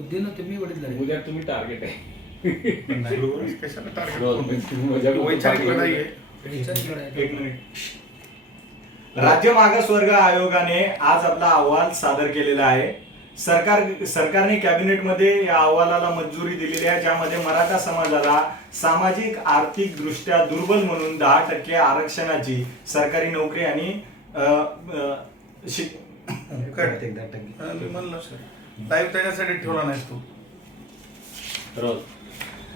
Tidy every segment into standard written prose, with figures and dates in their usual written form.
बुद्धीनं तुम्ही वडील उद्या तुम्ही टार्गेट आहे. रोज कशाला टार्गेट वैचारिक लढाई आहे. एक मिनिट. राज्य मागासवर्ग आयोगाने आज आपला अहवाल सादर केलेला आहे. सरकारने कॅबिनेटमध्ये या अहवालाला मंजुरी दिलेली आहे, ज्यामध्ये मराठा समाजाला सामाजिक आर्थिक दृष्ट्या दुर्बल म्हणून 10% आरक्षणाची सरकारी नोकरी आणि मी म्हणलं लाईव्ह त्याच्यासाठी ठेवला नाहीस तू. रोज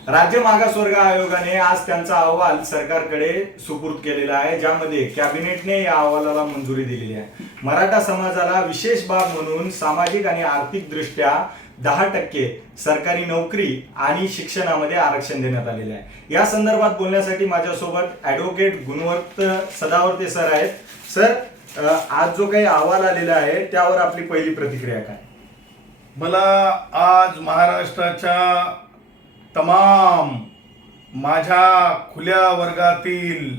राज्य मागासवर्ग आयोगाने आज त्यांचा अहवाल सरकारकडे सुपूर्द केलेला आहे, ज्यामध्ये कॅबिनेटने या अहवालाला मंजुरी दिलेली आहे. मराठा समाजाला विशेष बाब म्हणून सामाजिक आणि आर्थिक दृष्ट्या 10% सरकारी नोकरी आणि शिक्षणामध्ये आरक्षण देण्यात आलेले आहे. या संदर्भात बोलण्यासाठी माझ्यासोबत ऍडव्होकेट गुणवंत सदावर्ते सर आहेत. सर, आज जो काही अहवाल आलेला आहे त्यावर आपली पहिली प्रतिक्रिया काय? मला आज महाराष्ट्राच्या तमाम माझ्या खुल्या वर्गातील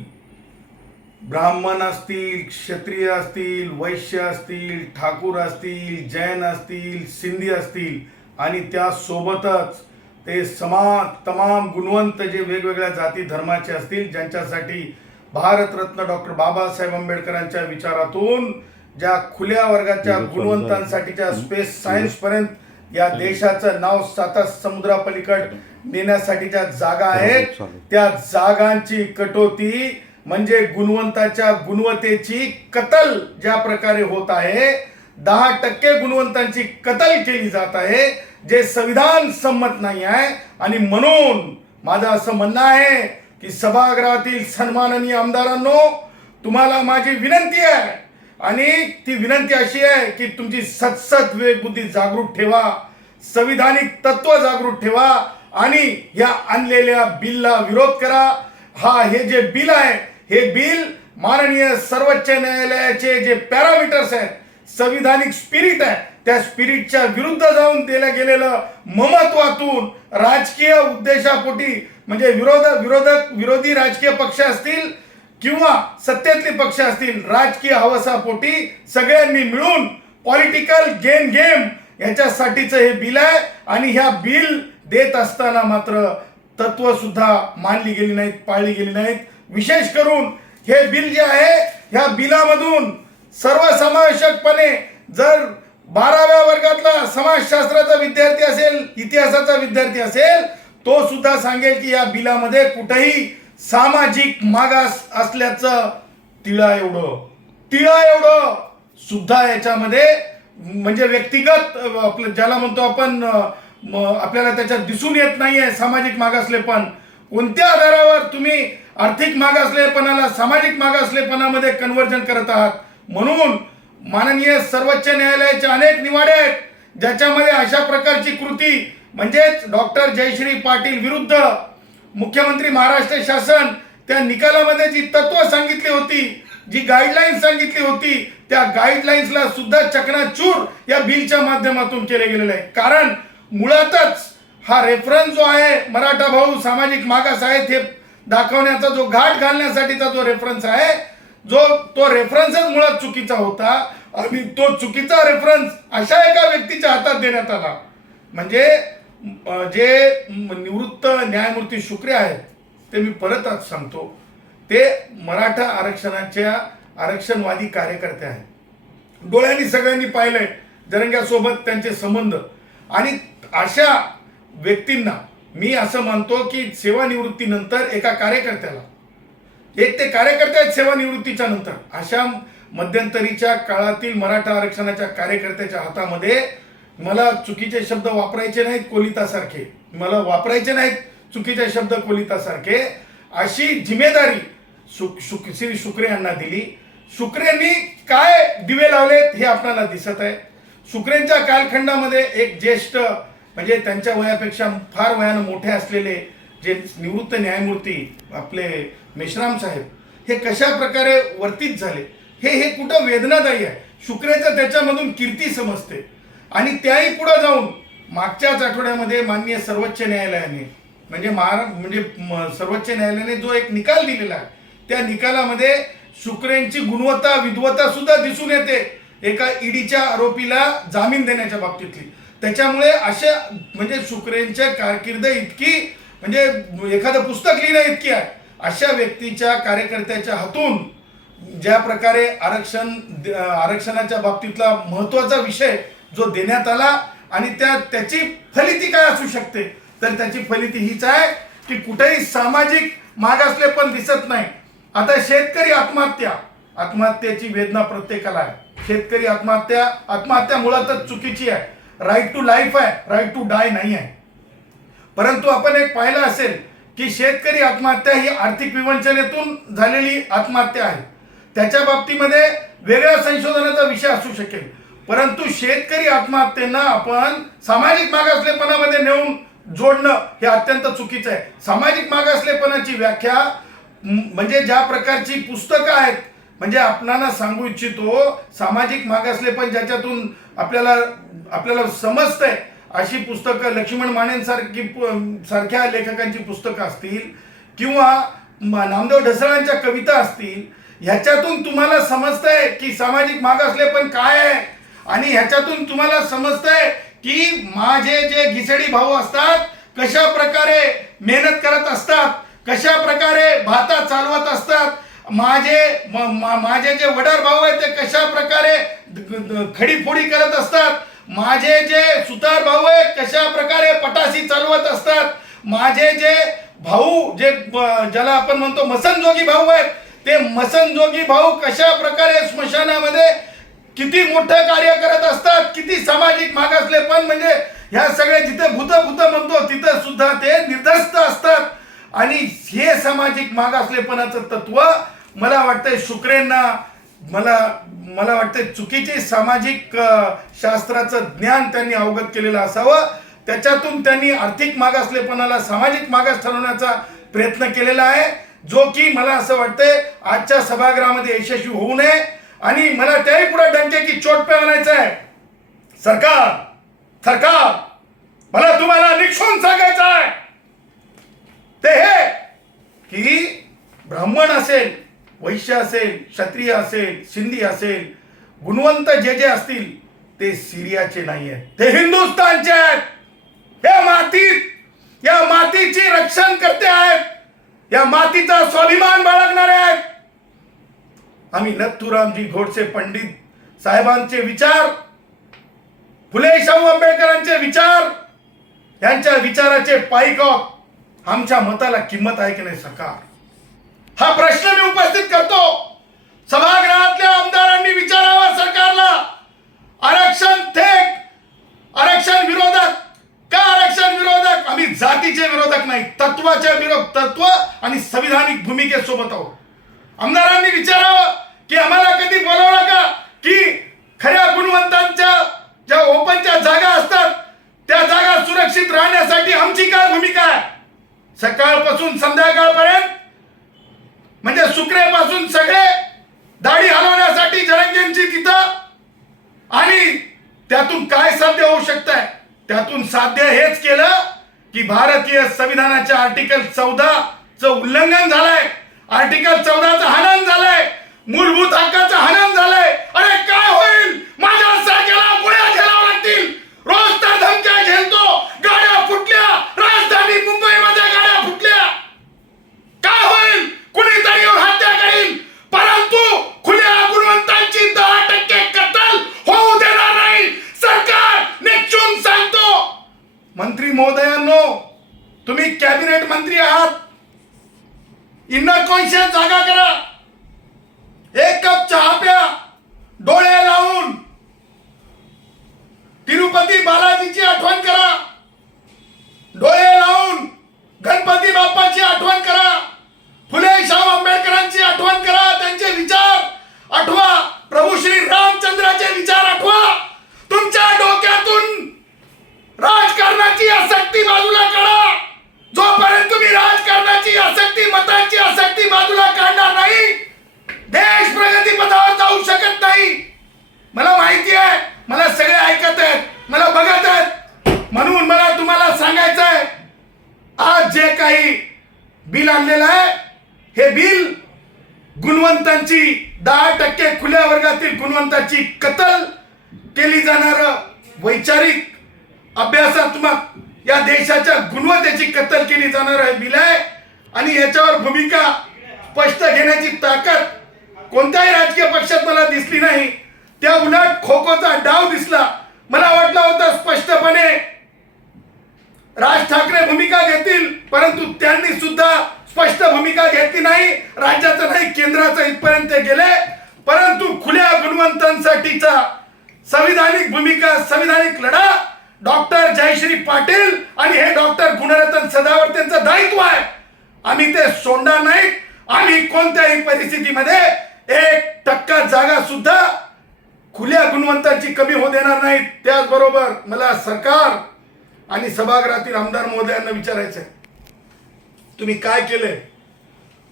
ब्राह्मण असतील, क्षत्रिय असतील, वैश्य असतील, ठाकूर असतील, जैन असतील, सिंधी असतील आणि त्यासोबतच ते तमाम गुणवंत जे वेगवेगळ्या जाती धर्माचे असतील, ज्यांच्यासाठी भारतरत्न डॉक्टर बाबासाहेब आंबेडकरांच्या विचारातून ज्या खुल्या वर्गाच्या गुणवंतांसाठीच्या स्पेस सायन्स पर्यंत या देशाचं नाव 7 समुद्रापलीकड नेण्यासाठीच्या जागा आहेत, त्या जागांची कटोती म्हणजे गुणवंताच्या गुणवत्तेची कत्तल ज्या प्रकारे होत आहे, 10% गुणवंतांची कत्तल केली जात आहे, जे संविधान संमत नाही आहे. आणि म्हणून माझं असं म्हणणं आहे की सभागृहातील सन्माननीय आमदारांनो, तुम्हाला माझी विनंती आहे आणि ती विनंती अशी आहे की तुमची सतसत विवेकबुद्धी जागृत ठेवा, संविधानिक तत्व जागृत ठेवा आणि या आणलेल्या बिलला विरोध करा. हे जे बिल आहे, हे बिल माननीय सर्वोच्च न्यायालयाचे जे पॅरामीटर्स आहेत, संविधानिक स्पिरिट आहे, त्या स्पिरिटच्या विरुद्ध जाऊन दिलं गेलेलं ममत्वातून राजकीय उद्देशापोटी म्हणजे विरोधी राजकीय पक्ष असतील किंवा सत्तेतले पक्ष असतील, राजकीय हवसापोटी सगळ्यांनी मिळून पॉलिटिकल गेम याच्यासाठीचं हे बिल आहे. आणि ह्या बिल देत असताना मात्र तत्व सुद्धा मानली गेली नाहीत, पाळली गेली नाहीत. विशेष करून हे बिल जे आहे, ह्या बिलामधून सर्वसमावेशकपणे जर 12व्या वर्गातला समाजशास्त्राचा विद्यार्थी असेल, इतिहासाचा विद्यार्थी असेल, तो सुद्धा सांगेल की या बिलामध्ये कुठेही सामाजिक मागास असल्याचं तिळा एवढं सुद्धा याच्यामध्ये म्हणजे व्यक्तिगत आपलं ज्याला म्हणतो आपण आपल्याला त्याच्यात दिसून येत नाहीये सामाजिक मागासलेपण. कोणत्या आधारावर तुम्ही आर्थिक मागासलेपणाला सामाजिक मागासलेपणामध्ये कन्व्हर्जन करत आहात? म्हणून माननीय सर्वोच्च न्यायालयाचे अनेक निवाडे आहेत ज्याच्यामध्ये अशा प्रकारची कृती म्हणजेच डॉक्टर जयश्री पाटील विरुद्ध मुख्यमंत्री महाराष्ट्र शासन त्या निकालामध्ये जी तत्व सांगितली होती, जी गाईडलाईन्स सांगितली होती, त्या गाईडलाईन्सला सुद्धा चकनाचूर या बिलच्या माध्यमातून केले गेलेले आहे. कारण मुळातच हा रेफरन्स जो आहे, मराठा भाऊ सामाजिक मागास आहेत हे दाखवण्याचा जो घाट घालण्यासाठीचा जो रेफरन्स आहे, तो रेफरन्सच मुळात चुकीचा होता. आणि तो चुकीचा रेफरन्स अशा एका व्यक्तीच्या हातात देण्यात आला म्हणजे जे निवृत्त न्यायमूर्ती शुक्रे आहेत, ते मी परत आज सांगतो, ते मराठा आरक्षणाच्या आरक्षणवादी कार्यकर्ते आहेत. डोळ्यांनी सगळ्यांनी पाहिलंय जरंग्यासोबत त्यांचे संबंध. आणि अशा व्यक्तींना मी असं मानतो की सेवानिवृत्तीनंतर एका कार्यकर्त्याला ते कार्यकर्ते आहेत सेवानिवृत्तीच्या नंतर, अशा मध्यंतरीच्या काळातील मराठा आरक्षणाच्या कार्यकर्त्याच्या हातामध्ये मला चुकीचे शब्द वापरायचे नाहीत कोलितासारखे, मला वापरायचे नाहीत चुकीचे शब्द कोलितासारखे, अशी जिम्मेदारी श्री शुक्रे यांना दिली. शुक्रेंनी काय दिवे लावलेत हे आपल्याला दिसत आहे. शुक्रेंच्या कालखंडामध्ये एक ज्येष्ठ म्हणजे त्यांच्या वयापेक्षा फार वयानं मोठे असलेले जे निवृत्त न्यायमूर्ती आपले मेश्राम साहेब हे कशा प्रकारे वर्तित झाले हे कुठं वेदनादायी आहे. शुक्रेचं त्याच्यामधून कीर्ती समजते. आणि त्याही पुढे जाऊन मागच्याच आठवड्यामध्ये माननीय सर्वोच्च न्यायालयाने म्हणजे सर्वोच्च न्यायालयाने जो एक निकाल दिलेला आहे, त्या निकालामध्ये शुक्रेंची गुणवत्ता विद्वत्ता सुद्धा दिसून येते एका ईडीच्या आरोपीला जामीन देण्याच्या बाबतीतली. त्याच्यामुळे अशा म्हणजे शुक्रेंच्या कारकीर्द इतकी म्हणजे एखादं पुस्तक लिहिणं इतकी आहे. अशा व्यक्तीच्या कार्यकर्त्याच्या हातून ज्या प्रकारे आरक्षणाच्या बाबतीतला महत्त्वाचा विषय जो देण्यात आला आणि त्याची फलिती काय असू शकते, तर त्याची फलिती हीच आहे की कुठेही सामाजिक मागासलेपण दिसत नाही. आता शेतकरी आत्महत्येची वेदना प्रत्येकाला आहे. शेतकरी आत्महत्या मुळातच चुकीची आहे. राईट टू लाईफ आहे, राईट टू डाय नाही आहे. परंतु आपण एक पाहिलं असेल की शेतकरी आत्महत्या ही आर्थिक विवंचनेतून झालेली आत्महत्या आहे. त्याच्या बाबतीमध्ये वेगळ्या संशोधनाचा विषय असू शकेल, परंतु शेतकरी आत्महत्येला आपण सामाजिक मागासलेपणामध्ये नेऊन जोडणं हे अत्यंत चुकीचं आहे. सामाजिक मागासलेपणाची व्याख्या म्हणजे ज्या प्रकारची पुस्तकं आहेत, म्हणजे आपणाला सांगू इच्छितो सामाजिक मागासलेपण ज्याच्यातून आपल्याला समजतंय अशी पुस्तकं लक्ष्मण सारख्या लेखकांची पुस्तकं असतील किंवा नामदेव ढसाळांच्या कविता असतील, ह्याच्यातून तुम्हाला समजतंय की सामाजिक मागासलेपण काय आहे आणि ह्याच्यातून तुम्हाला समजतंय की माझे जे घिसडी भाऊ असतात कशा प्रकारे मेहनत करत असतात, कशा प्रकारे भाता चालवत असतात, माझे जे वडार भाऊ आहेत ते कशा प्रकारे खडीफोडी करत असतात, माझे जे सुतार भाऊ आहेत कशा प्रकारे पटाशी चालवत असतात, माझे जे भाऊ ज्याला आपण म्हणतो मसनजोगी भाऊ आहेत ते मसनजोगी भाऊ कशा प्रकारे स्मशानामध्ये किती मोठं कार्य करत असतात, किती सामाजिक मागासलेपण म्हणजे ह्या सगळ्या जिथे भूत म्हणतो तिथं सुद्धा ते निर्धस्त असतात. आणि हे सामाजिक मागासलेपणाचं तत्व मला वाटतंय शुक्रेंना मला वाटतंय चुकीचे सामाजिक शास्त्राचं ज्ञान त्यांनी अवगत केलेलं असावं. त्याच्यातून त्यांनी आर्थिक मागासलेपणाला सामाजिक मागास ठरवण्याचा प्रयत्न केलेला आहे, जो की मला असं वाटतंय आजच्या सभागृहामध्ये यशस्वी होऊ नये. आणि मला त्याही पुढे डंकेची चोट पे म्हणायचं आहे, सरकार मला तुम्हाला निक्षून सांगायचं आहे ते हे की ब्राह्मण असेल, वैश्य असेल, क्षत्रिय असेल, सिंधी असेल, गुणवंत जे असतील ते सिरियाचे नाही आहेत, ते हिंदुस्थानचे आहेत. या मातीची रक्षण करते आहेत, या मातीचा स्वाभिमान बाळगणारे आहेत. आम्ही नथुरामजी गोडसे पंडित साहेबांचे विचार, फुले शाहू आंबेडकरांचे विचार, यांच्या विचाराचे पायीक आमच्या मताला किंमत आहे की नाही सरकार, हा प्रश्न मी उपस्थित करतो. सभागृहातल्या आमदारांनी विचारावा सरकारला. आरक्षण विरोधक का? आरक्षण विरोधक आम्ही जातीचे विरोधक नाही, तत्व आणि संविधानिक भूमिकेसोबत आहोत. आमदारांनी विचारावं की आम्हाला कधी बोलावलं का की खऱ्या गुणवंतांच्या ज्या ओपनच्या जागा असतात त्या जागा सुरक्षित राहण्यासाठी आमची काय भूमिका आहे. सकाळपासून संध्याकाळपर्यंत म्हणजे शुक्रेपासून सगळे दाढी हलवण्यासाठी जरंगेंची तिथं, आणि त्यातून काय साध्य होऊ शकतंय? त्यातून साध्य हेच केलं की भारतीय संविधानाच्या आर्टिकल 14चं उल्लंघन झालंय, आर्टिकल 14चं हनन झालंय, मूलभूत हक्काचं हनन झालंय. अरे काय होईल? माझ्या सारख्याला गुन्हा झेलावं लागतील. रोज तर धमक्या झेलतो, गाड्या फुटल्या, राजधानी मुंबईमध्ये गाड्या फुटल्या. काय होईल? कुणीतरी येऊन हत्या करील, परंतु खुल्या गुणवंतांची 10% कत्तल होऊ देणार नाही. सरकार निश्चून सांगतो. मंत्री महोदयांनो, तुम्ही कॅबिनेट मंत्री आहात, इनर कॉन्शियस जागा करा. एक कप चहा प्या, डोळे लावून तिरुपती बालाजीची आठवण करा, डोळे लावून गणपती बाप्पाची आठवण करा, फुले शाहू आंबेडकरांची आठवण करा, त्यांचे विचार आठवा, प्रभू श्री रामचंद्राचे विचार आठवा. तुमच्या डोक्यातून राजकारणाची आसक्ती बाजूला काढा. जोपर्यंत तुम्ही राजकारणाची आसक्ती, मतांची आसक्ती बाजूला काढणार नाही, देश प्रगती पथावर जाऊ शकत नाही. मला माहिती आहे, मला सगळे ऐकत आहेत, मला बघत आहेत, म्हणून मला तुम्हाला सांगायचं आहे, आज जे काही बिल आणलेलं आहे हे बिल गुणवंतांची 10% खुल्या वर्गातील गुणवंताची कत्तल केली जाणार वैचारिक अभ्यासात्मक या देशाच्या गुणवत्तेची कत्तल केली जाणार आहे बिल आहे आणि याच्यावर भूमिका स्पष्ट घेण्याची ताकद कोणत्याही राजकीय पक्षात मला दिसली नाही. त्या उलट खो खोचा डाव दिसला. मला वाटलं होतं स्पष्टपणे राज ठाकरे भूमिका घेतील, परंतु त्यांनी सुद्धा स्पष्ट भूमिका घेतली नाही. राज्याचं नाही केंद्राचं इथपर्यंत गेले. परंतु खुल्या गुणवंतांसाठीचा संविधानिक भूमिका, संविधानिक लढा डॉक्टर जयश्री पाटील आणि हे डॉक्टर गुणरत्न सदावर्तेंचं दायित्व आहे. आम्ही ते सोडणार नाही. आम्ही कोणत्याही परिस्थितीमध्ये 1% जागा सुद्धा खुल्या गुणवंतांची कमी होऊ देणार नाही. त्याचबरोबर मला सरकार आणि सभागृहातील आमदार महोदयांना विचारायचं आहे, तुम्ही काय केलंय?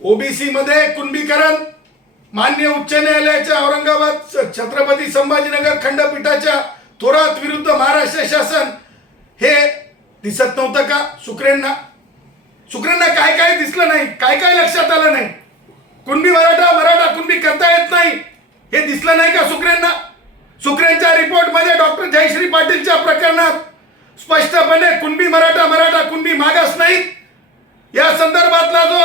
ओबीसी मध्ये कुणबीकरण मान्य उच्च न्यायालयाच्या औरंगाबाद छत्रपती संभाजीनगर खंडपीठाच्या थोरात विरुद्ध महाराष्ट्र शासन हे दिसत नव्हतं का? शुक्रेंना काय काय दिसलं नाही, काय काय लक्षात आलं नाही? कुणबी मराठा कुणबी करता येत नाही हे दिसलं नाही का शुक्रेंना? शुक्रेंच्या रिपोर्ट मध्ये डॉक्टर जयश्री पाटीलच्या प्रकरणात स्पष्टपणे कुणबी मराठा कुणबी मागास नाहीत या संदर्भातला जो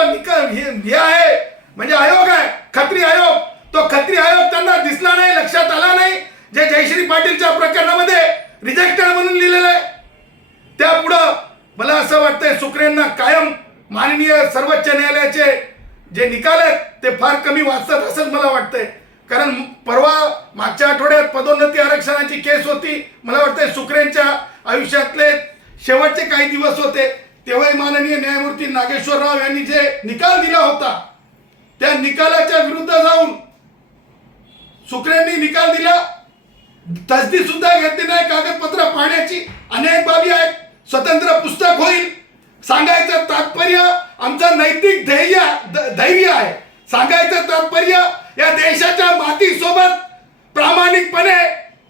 हे आहे म्हणजे आयोग आहे खत्री आयोग, तो खत्री आयोग त्यांना दिसला नाही, लक्षात आला नाही. जे जयश्री पाटीलच्या प्रकरणामध्ये रिजेक्टेड म्हणून लिहिलेलं आहे त्यापुढं मला असं वाटतंय शुक्रेंना कायम माननीय सर्वोच्च न्यायालयाचे जे निकाल आहेत ते फार कमी वाचतात असंच मला वाटतंय. कारण परवा मागच्या आठवड्यात पदोन्नती आरक्षणाची केस होती. मला वाटतंय शुक्रेंच्या आयुष्यातले शेवटचे काही दिवस होते तेव्हा माननीय न्यायमूर्ती नागेश्वर राव यांनी जे निकाल दिला होता त्या निकालाच्या विरुद्ध जाऊन शुक्रेंनी निकाल दिला. तसदी सुद्धा घेतली नाही. कागदपत्र पाहण्याची अनेक बाबी आहेत. स्वतंत्र पुस्तक होईल. सांगायचं तात्पर्य आमचं नैतिक धैर्य आहे. सांगायचं तात्पर्य या देशाच्या मातीसोबत प्रामाणिकपणे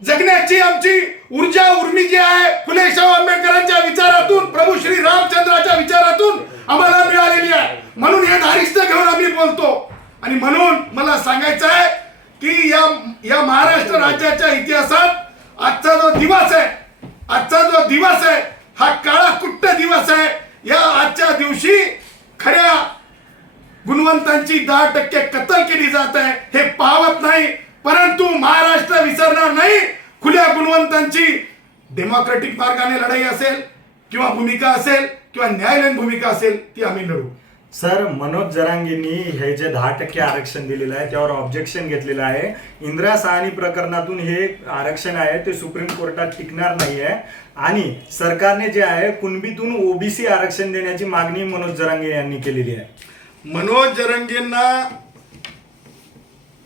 जगण्याची आमची ऊर्जा उर्मी जी आहे फुले शाहू आंबेडकरांच्या विचारातून, प्रभू श्री रामचंद्राच्या विचारातून आम्हाला मिळालेली आहे. म्हणून हे धारिष्ट घेऊन आम्ही बोलतो. आणि म्हणून मला सांगायचं आहे की या महाराष्ट्र राज्याच्या इतिहासात आजचा जो दिवस आहे हा काळा कुट्ट दिवस आहे. या आजच्या दिवशी खऱ्या गुणवंतांची 10% कत्तल केली जात आहे हे पाहत नाही. परंतु महाराष्ट्र विसरणार नाही. खुल्या गुणवंतांची डेमोक्रेटिक मार्गाने लढाई असेल किंवा भूमिका असेल किंवा न्यायालयीन भूमिका असेल ती आम्ही लढू. सर, मनोज जरांगेंनी हे जे 10% आरक्षण दिलेलं आहे त्यावर ऑब्जेक्शन घेतलेलं आहे. इंदिरा साहनी प्रकरणातून हे आरक्षण आहे ते सुप्रीम कोर्टात टिकणार नाही आहे आणि सरकारने जे आहे कुणबीतून ओबीसी आरक्षण देण्याची मागणी मनोज जरांगे यांनी केलेली आहे. मनोज जरांगेंना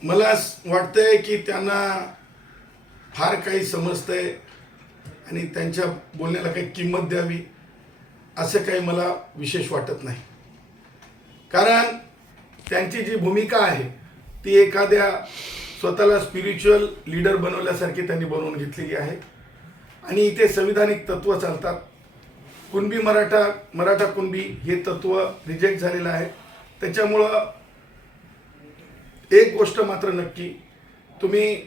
मला वाटतंय की त्यांना फार काही समजतंय आणि त्यांच्या बोलण्याला काही किंमत द्यावी असं काही मला विशेष वाटत नाही. कारण त्यांची जी भूमिका आहे ती एखाद्या स्वतःला स्पिरिच्युअल लीडर बनवल्यासारखी त्यांनी बनवून घेतलेली आहे. आणि इथे संविधानिक तत्व चालतात. कुणबी मराठा कुणबी हे तत्व रिजेक्ट झालेलं आहे. त्याच्यामुळं एक गोष्ट मात्र नक्की, तुम्ही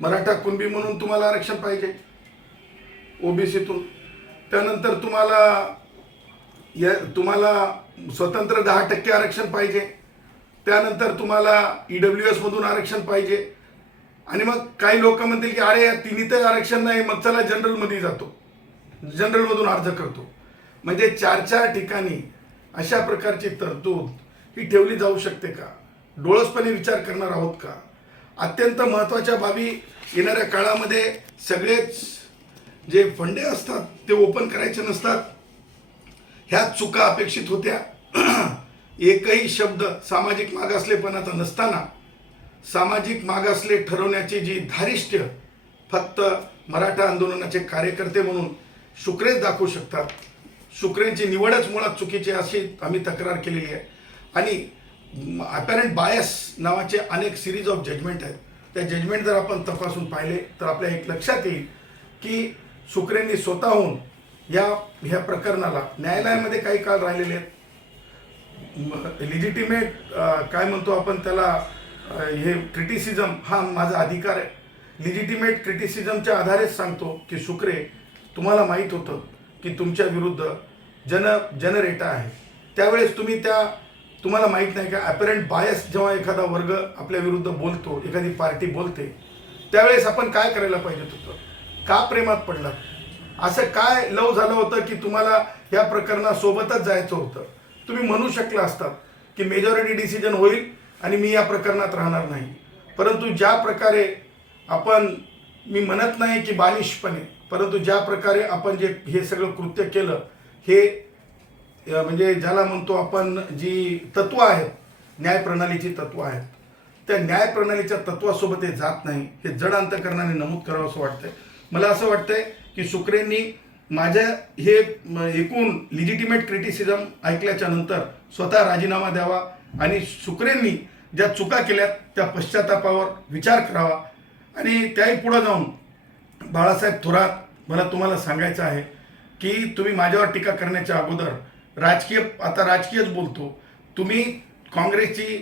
मराठा कुणबी म्हणून तुम्हाला आरक्षण पाहिजे ओबीसीतून, त्यानंतर तुम्हाला स्वतंत्र 10% आरक्षण पाहिजे, त्यानंतर तुम्हाला EWS मधून आरक्षण पाहिजे. आणि मग काही लोक म्हणतील की अरे या तिन्हीतही आरक्षण नाही, मग चला जनरलमध्ये जातो, जनरलमधून अर्ज करतो. म्हणजे 4 ठिकाणी अशा प्रकारची तरतूद ही ठेवली जाऊ शकते का? डोळसपणे विचार करणार आहोत का? अत्यंत महत्त्वाच्या बाबी येणाऱ्या काळामध्ये सगळेच जे फंडे असतात ते ओपन करायचे नसतात. ह्या चुका अपेक्षित होत्या. एकही शब्द सामाजिक मागासलेपणाचा नसताना सामाजिक मागासले ठरवण्याची जी धारिष्ट्य फक्त मराठा आंदोलनाचे कार्यकर्ते म्हणून शुक्रेच दाखवू शकतात. शुक्रेंची निवडच मुळात चुकीची अशी आम्ही तक्रार केलेली आहे. आणि अपॅरंट बायस नावाचे अनेक सिरीज ऑफ जजमेंट आहेत. त्या जजमेंट जर आपण तपासून पाहिले तर आपल्या एक लक्षात येईल की शुक्रेंनी स्वतःहून ह्या प्रकरणाला न्यायालयामध्ये काही काळ राहिलेले आहेत. लिजिटिमेट काय म्हणतो आपण त्याला, हे क्रिटिसिझम हा माझा अधिकार आहे. लिजिटिमेट क्रिटिसिझमच्या आधारेच सांगतो की शुक्रे तुम्हाला माहीत होतं की तुमच्या विरुद्ध जनरेटा आहे, त्यावेळेस तुम्हाला माहीत नाही का ॲपरंट बायस जेव्हा एखादा वर्ग आपल्या विरुद्ध बोलतो, एखादी पार्टी बोलते, त्यावेळेस आपण काय करायला पाहिजे होतं? का प्रेमात पडलात? असं काय लव झालं होतं की तुम्हाला या प्रकरणासोबतच जायचं होतं? तुम्ही म्हणू शकला असतात की मेजॉरिटी डिसिजन होईल आणि मी या प्रकरणात राहणार नाही. परंतु ज्या प्रकारे मी म्हणत नाही की बालिशपणे, परंतु ज्या प्रकारे आपण जे हे सगळं कृत्य केलं, हे म्हणजे ज्याला म्हणतो आपण जी तत्त्व आहेत, न्यायप्रणालीची तत्त्व आहेत, त्या न्यायप्रणालीच्या तत्त्वासोबत हे जात नाही. हे जड अंतकरणाने नमूद करावं असं वाटतंय. मला असं वाटतंय की शुक्रेंनी माझ्या हे एकूण लिजिटिमेट क्रिटिसिझम ऐकल्याच्या नंतर स्वतः राजीनामा द्यावा आणि शुक्रेंनी ज्या चुका केल्यात त्या पश्चातापावर विचार करावा. आणि त्याही पुढं जाऊन बाळासाहेब थोरात, मला तुम्हाला सांगायचं आहे की तुम्ही माझ्यावर टीका करण्याच्या अगोदर राजकीयच बोलतो, तुम्ही काँग्रेसची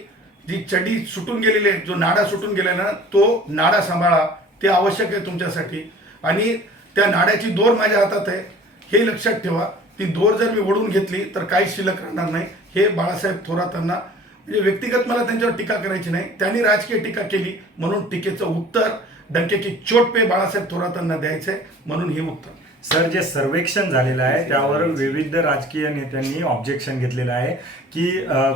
जी चडी सुटून गेलेली आहे, जो नाडा सुटून गेला ना, तो नाडा सांभाळा. ते आवश्यक आहे तुमच्यासाठी. आणि त्या नाड्याची दोर माझ्या हातात आहे, हे लक्षात ठेवा. ती दोर जर मी ओढून घेतली तर काहीच शिल्लक राहणार नाही. हे बाळासाहेब थोरातांना, म्हणजे व्यक्तिगत मला त्यांच्यावर टीका करायची नाही, त्यांनी राजकीय टीका केली म्हणून टीकेचं उत्तर डंके की चोट पे बाळासाहेब थोरातांना द्यायचं आहे, म्हणून हे उत्तर. सर, जे सर्वेक्षण झालेलं आहे त्यावर विविध राजकीय नेत्यांनी ऑब्जेक्शन घेतलेलं आहे की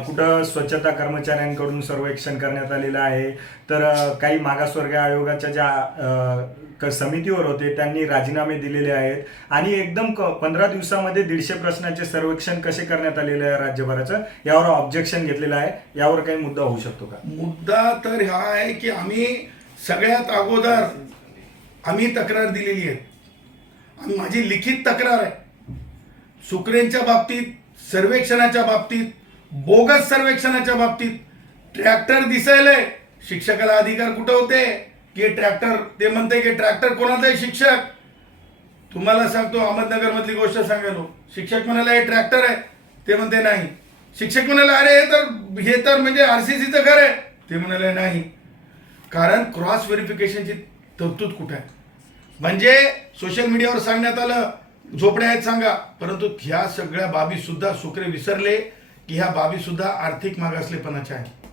कुठं स्वच्छता कर्मचाऱ्यांकडून सर्वेक्षण करण्यात आलेलं आहे, तर काही मागासवर्गीय आयोगाच्या ज्या समितीवर होते त्यांनी राजीनामे दिलेले आहेत आणि एकदम 15 दिवसामध्ये 150 प्रश्नाचे सर्वेक्षण कसे करण्यात आलेले आहे राज्यभराचं, यावर ऑब्जेक्शन घेतलेलं आहे. यावर काही मुद्दा होऊ शकतो का? मुद्दा तर हा आहे की आम्ही सगळ्यात अगोदर तक्रार दिलेली आहे. माझी लिखित तक्रार आहे शुक्रेंच्या बाबतीत, सर्वेक्षणाच्या बाबतीत, बोगस सर्वेक्षणाच्या बाबतीत. ट्रॅक्टर दिसायलंय, शिक्षकाला अधिकार कुठं होते की ट्रॅक्टर, ते म्हणते की ट्रॅक्टर कोणाचा आहे? शिक्षक. तुम्हाला सांगतो, अहमदनगर मधली गोष्ट सांगायलो, शिक्षक म्हणाला हे ट्रॅक्टर आहे, ते म्हणते नाही. शिक्षक म्हणाला अरे हे तर म्हणजे RCCचं घर आहे, ते म्हणाले नाही. कारण क्रॉस व्हेरिफिकेशनची तरतूद कुठे आहे? म्हणजे सोशल मीडियावर सांगण्यात आलं झोपड्या आहेत सांगा, परंतु ह्या सगळ्या बाबी सुद्धा शुक्रे विसरले की ह्या बाबी सुद्धा आर्थिक मागासलेपणाच्या आहेत,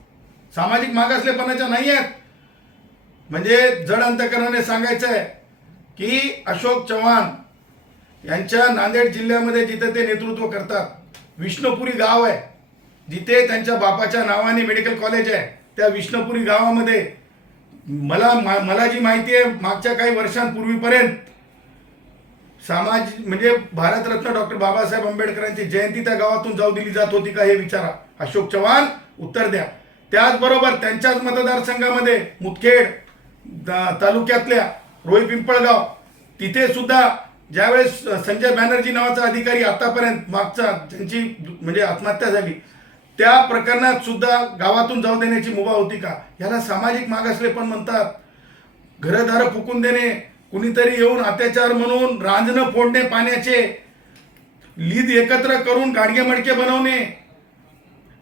सामाजिक मागासलेपणाच्या नाही आहेत. म्हणजे जड अंतकरणाने सांगायचं आहे की अशोक चव्हाण यांच्या नांदेड जिल्ह्यामध्ये जिथे ते नेतृत्व करतात, विष्णुपुरी गाव आहे, जिथे त्यांच्या बापाच्या नावाने मेडिकल कॉलेज आहे, त्या विष्णुपुरी गावामध्ये मला जी माहिती आहे, मागच्या काही वर्षांपूर्वीपर्यंत म्हणजे भारतरत्न डॉक्टर बाबासाहेब आंबेडकरांची जयंती त्या गावातून जाऊ दिली जात होती का हे विचारा. अशोक चव्हाण उत्तर द्या. त्याचबरोबर त्यांच्याच मतदारसंघामध्ये मुदखेड तालुक्यातल्या रोई पिंपळगाव, तिथे सुद्धा ज्यावेळेस संजय बॅनर्जी नावाचा अधिकारी आतापर्यंत मागचा त्यांची म्हणजे आत्महत्या झाली, त्या प्रकरणात सुद्धा गावातून जाऊ देण्याची मुभा होती का? याला सामाजिक मागासलेपण म्हणतात. घरदारं फुकून देणे, कुणीतरी येऊन अत्याचार म्हणून रांजणं फोडणे, पाण्याचे लीद एकत्र करून गाडगे मडके बनवणे.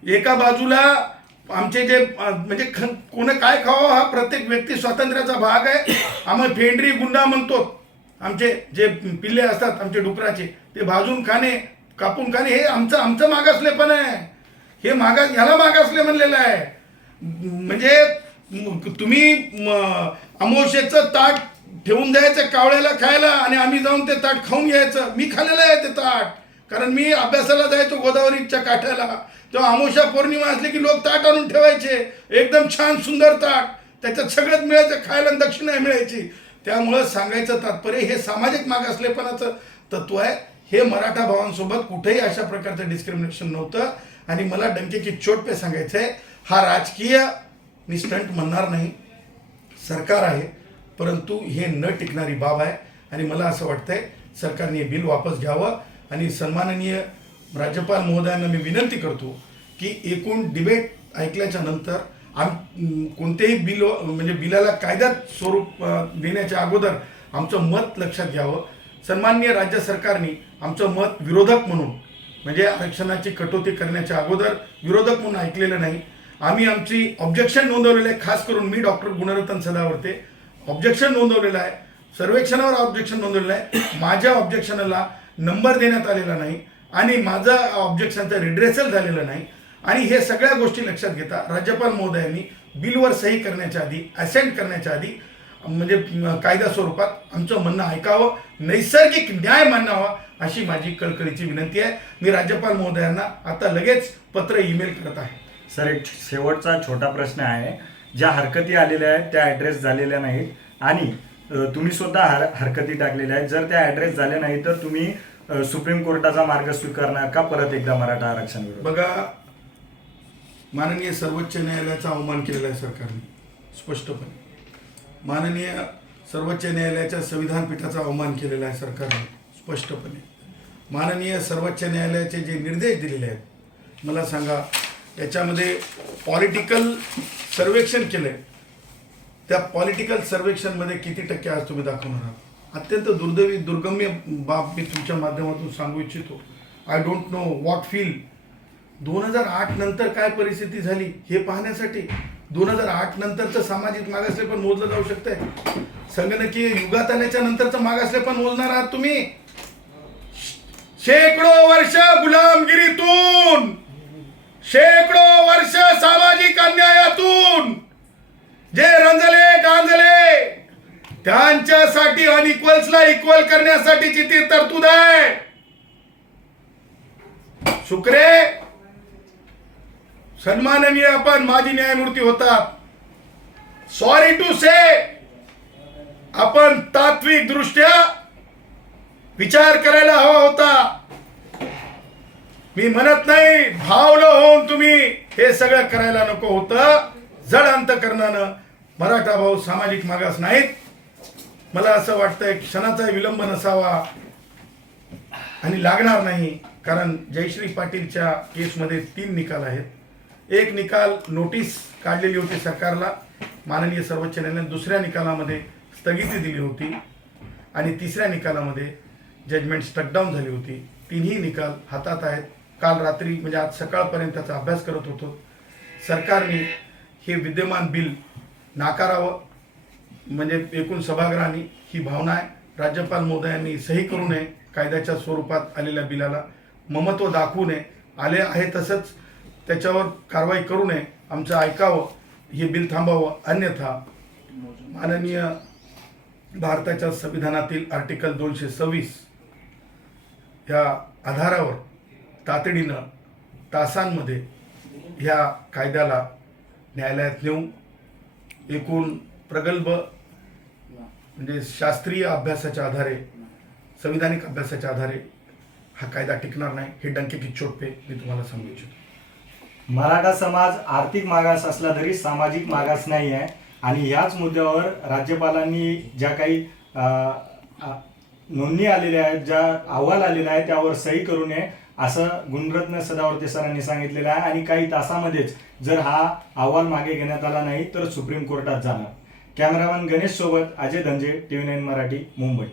एका बाजूला आमचे जे म्हणजे कोण काय खावं हा प्रत्येक व्यक्ती स्वातंत्र्याचा भाग आहे. आम्ही फेंडरी गुंडा म्हणतो, आमचे जे पिल्ले असतात आमचे डुकराचे, ते भाजून खाणे, कापून खाणे, हे आमचं मागासलेपण आहे. हे ह्याला मागासले म्हणलेलं आहे. म्हणजे तुम्ही अमावस्येचं ताट ठेवून द्यायचं कावळ्याला खायला आणि आम्ही जाऊन ते ताट खाऊन घ्यायचं. मी खाल्लेलं आहे ते ताट, कारण मी अभ्यासाला जायचो गोदावरीच्या काठाला, तेव्हा अमावस्या पौर्णिमा असली की लोक ताट आणून ठेवायचे, एकदम छान सुंदर ताट, त्याच्यात सगळंच मिळायचं खायला, दक्षिणा मिळायची. त्यामुळं सांगायचं तात्पर्य हे सामाजिक मागासलेपणाचं तत्व आहे. हे मराठा भावांसोबत कुठेही अशा प्रकारचं डिस्क्रिमिनेशन नव्हतं. आणि मला डंके की चोट पे सांगायचं आहे, हा राजकीय मी स्टंट म्हणणार नाही, सरकार आहे, परंतु हे न टिकणारी बाब आहे. आणि मला असं वाटतंय सरकारने हे बिल वापस घ्यावं. आणि सन्माननीय राज्यपाल महोदयांना मी विनंती करतो की एकूण डिबेट ऐकल्याच्या नंतर कोणतेही बिल म्हणजे बिलाला कायद्यात स्वरूप देण्याच्या अगोदर आमचं मत लक्षात घ्यावं. सन्माननीय राज्य सरकारने आमचं मत विरोधक म्हणून, म्हणजे आरक्षणाची कटोती करण्याच्या अगोदर विरोधक म्हणून ऐकलेलं नाही. आम्ही आमची ऑब्जेक्शन नोंदवलेलं आहे. खास करून मी डॉक्टर गुणरत्न सदावर्ते ऑब्जेक्शन नोंदवलेलं आहे. सर्वेक्षणावर ऑब्जेक्शन नोंदवलेलं आहे. माझ्या ऑब्जेक्शनला नंबर देण्यात आलेला नाही आणि माझा ऑब्जेक्शनचं रिड्रेसल झालेलं नाही. आणि हे सगळ्या गोष्टी लक्षात घेता राज्यपाल महोदयांनी बिलवर सही करण्याच्या आधी, असेंट करण्याच्या आधी म्हणजे कायदा स्वरूपात आमचं म्हणणं ऐकावं, नैसर्गिक न्याय मानावा अशी माझी कळकळीची विनंती आहे. मी राज्यपाल महोदयांना आता लगेच पत्र ईमेल करत आहे. सर, एक शेवटचा छोटा प्रश्न आहे. ज्या हरकती आलेल्या आहेत त्या ॲड्रेस झालेल्या नाहीत आणि तुम्ही सुद्धा हरकती टाकलेल्या आहेत. जर त्या ॲड्रेस झाल्या नाही तर तुम्ही सुप्रीम कोर्टाचा मार्ग स्वीकारणार का परत एकदा मराठा आरक्षण विरोधात? बघा, माननीय सर्वोच्च न्यायालयाचा अवमान केलेला आहे सरकारने स्पष्टपणे. माननीय सर्वोच्च न्यायालयाच्या संविधान पीठाचा अवमान केलेला आहे सरकारने स्पष्टपणे. माननीय सर्वोच्च न्यायालयाचे जे निर्देश दिलेले आहेत, मला सांगा याच्यामध्ये पॉलिटिकल सर्वेक्षण केलं आहे. त्या पॉलिटिकल सर्वेक्षणमध्ये किती टक्के आज तुम्ही दाखवणार आहात? अत्यंत दुर्गम्य बाब मी तुमच्या माध्यमातून सांगू इच्छितो. I don't know what feel. 2008 नंतर काय परिस्थिती झाली हे पाहण्यासाठी 2008 नंतरचं सामाजिक मागासले पण मोजलं जाऊ शकतंय. संगणकीय युगात आल्याच्या नंतरचं मागासले पण मोजणार आहात तुम्ही. शेकडो वर्ष गुलामगिरीतून, शेकडो वर्ष सामाजिक अन्यायातून जे रंजले गांजले त्यांच्यासाठी अनइक्वल्सला इक्वल करण्यासाठीची ती तरतूद आहे. शुक्रे, सन्माननीय आपण माजी न्यायमूर्ती होतात. सॉरी टू से आपण तात्विक दृष्ट्या विचार करायला हवा होता. मी म्हणत नाही भावलं होऊन तुम्ही हे सगळं करायला नको होतं. जड अंतकरणानं मराठा भाऊ सामाजिक मागास नाहीत. मला असं वाटतंय क्षणाचा विलंब नसावा आणि लागणार नाही. कारण जयश्री पाटीलच्या केसमध्ये 3 निकाल आहेत. एक निकाल नोटीस काढलेली होती सरकारला माननीय सर्वोच्च न्यायालयाने, दुसऱ्या निकालामध्ये स्थगिती दिली होती आणि तिसऱ्या निकालामध्ये जजमेंट स्टकडाऊन झाली होती. 3ही निकाल हातात आहेत. काल रात्री म्हणजे आज सकाळपर्यंत त्याचा अभ्यास करत होतो. सरकारने हे विद्यमान बिल नाकारावं म्हणजे एकूण सभागृहांनी ही भावना आहे. राज्यपाल महोदयांनी सही करू नये कायद्याच्या स्वरूपात आलेल्या बिलाला, ममत्व दाखवू नये, आले आहे तसंच त्याच्यावर कारवाई करू नये, आमचं ऐकावं, हे बिल थांबावं. अन्यथा माननीय भारताच्या संविधानातील आर्टिकल 226 ह्या आधारावर तातडीनं तासांमध्ये ह्या कायद्याला न्यायालयात नेऊन एकूण प्रगल्भ म्हणजे शास्त्रीय अभ्यासाच्या आधारे, संविधानिक अभ्यासाच्या आधारे हा कायदा टिकणार नाही. हे डंके की चोट पे मी तुम्हाला सांगू इच्छितो. मराठा समाज आर्थिक मागास असला तरी सामाजिक मागास नाही आहे आणि याच मुद्द्यावर राज्यपालांनी ज्या काही नोंदणी आलेल्या आहेत, ज्या अहवाल आलेला आहे त्यावर सही करू नये असं गुणरत्न सदावर्ते सरांनी सांगितलेलं आहे. आणि काही तासामध्येच जर हा अहवाल मागे घेण्यात आला नाही तर सुप्रीम कोर्टात जाणार. कॅमेरामॅन गणेश सोबत अजय धंजे, TV9 मराठी, मुंबई.